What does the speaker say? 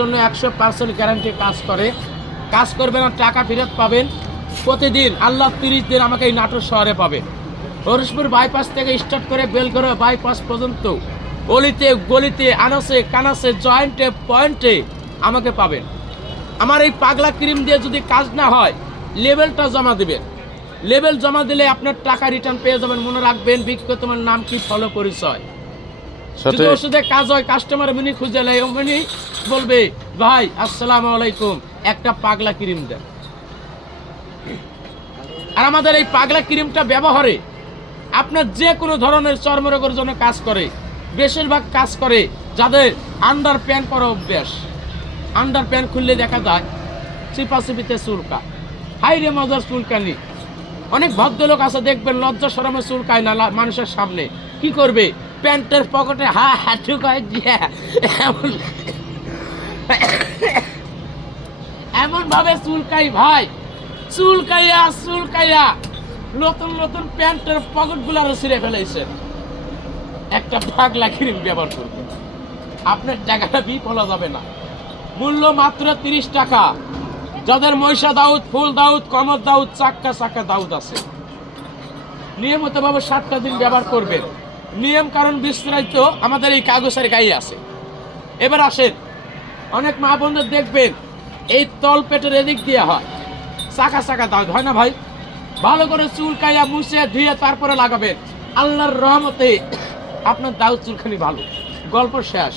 জন্য 100% গ্যারান্টি কাজ করে। কাজ করবেন আর টাকা ফেরত পাবেন। প্রতিদিন আল্লাহ 30 দিন আমাকে এই নাটোর শহরে পাবেন। হরিশপুর বাইপাস থেকে স্টার্ট করে বেলঘড়া বাইপাস পর্যন্ত অলিতে গলিতে আনাসে কানাসে জয়েন্টে পয়েন্টে আমাকে পাবেন। আমার এই পাগলা ক্রিম দিয়ে যদি কাজ না হয়, লেবেলটা জমা দেবেন। লেবেল জমা দিলে আপনার টাকা রিটার্ন পেয়ে যাবেন। মনে রাখবেন, বিক্রেতা তোমার নাম কি, ফলো পরিচয়। যদি ওষুধে কাজ হয়, কাস্টমার মিনি খুঁজে নেয়, মিনি বলবে ভাই আসসালামু আলাইকুম, একটা পাগলা ক্রিম দেন। আর আমাদের এই পাগলা ক্রিমটা ব্যবহারে আপনার যে কোনো ধরনের চর্মরোগের জন্য কাজ করে। বেশিরভাগ কাজ করে যাদের আন্ডার প্যান্ট পরা অভ্যাস। আন্ডার প্যান্ট খুললে দেখা যায় চিপাচিপিতে চুলকা, হাইরে মজার চুলকানি। অনেক ভদ্রলোক আছে দেখবেন লজ্জা শরমে চুলকায় না মানুষের সামনে। কি করবে, প্যান্টের পকেটে হাঁটু কয় দিয়ে এমন ভাবে চুলকাই ভাই, চুলকাইয়া নতুন নতুন প্যান্টের পকেট গুলো ছিঁড়ে ফেলাইছে। একটা পাগলা ক্রিম ব্যবহার করবে, আপনার টাকাটা বিফলা যাবে না। মূল্য মাত্র 30 টাকা। যাদের মহিষা দাউদ, ফুল দাউদ, কমর দাউদ, চাক্কা দাউদ আছে, নিয়মিত ভাবে 7টা দিন ব্যবহার করবেন। নিয়ম কারণ বিস্তারিত আমাদের এই কাগজের গায়ে আছে। এবার আসেন, অনেক মা বোনদের দেখবেন এই তল পেটের এদিক দিয়ে হয় চাকা দাউদ, হয় না ভাই? ভালো করে চুলকাইয়া মুছে ধুয়ে তারপরে লাগাবেন। আল্লাহর রহমতে আপনার দাউদ চুলখানি ভালো। গল্প শেষ।